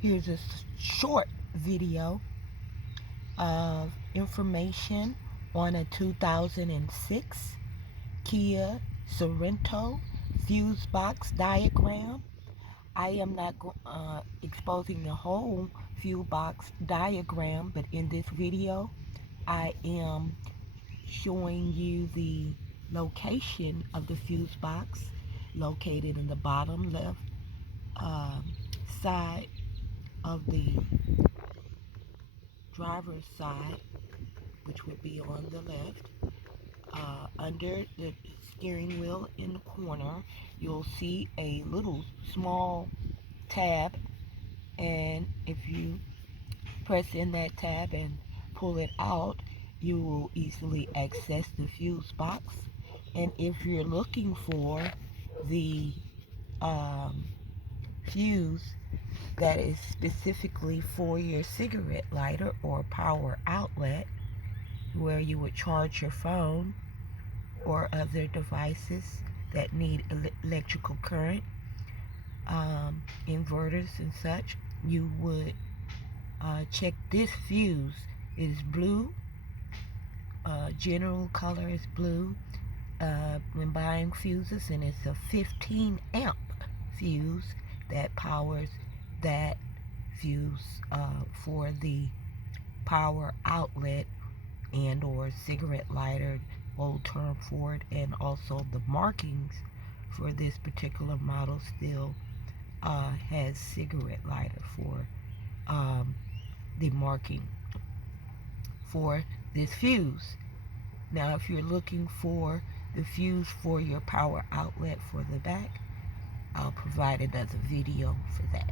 Here's a short video of information on a 2006 Kia Sorento fuse box diagram. I am not exposing the whole fuse box diagram, but in this video I am showing you the location of the fuse box, located in the bottom left side of the driver's side, which would be on the left. Under the steering wheel in the corner, you'll see a little small tab, and if you press in that tab and pull it out, you will easily access the fuse box. And if you're looking for the fuse that is specifically for your cigarette lighter or power outlet, where you would charge your phone or other devices that need electrical current, inverters and such, you would check this fuse. It is blue. General color is blue when buying fuses, and it's a 15 amp fuse that powers that fuse for the power outlet and or cigarette lighter, old term for it. And also the markings for this particular model still has cigarette lighter for the marking for this fuse. Now if you're looking for the fuse for your power outlet for the back, I'll provide another video for that.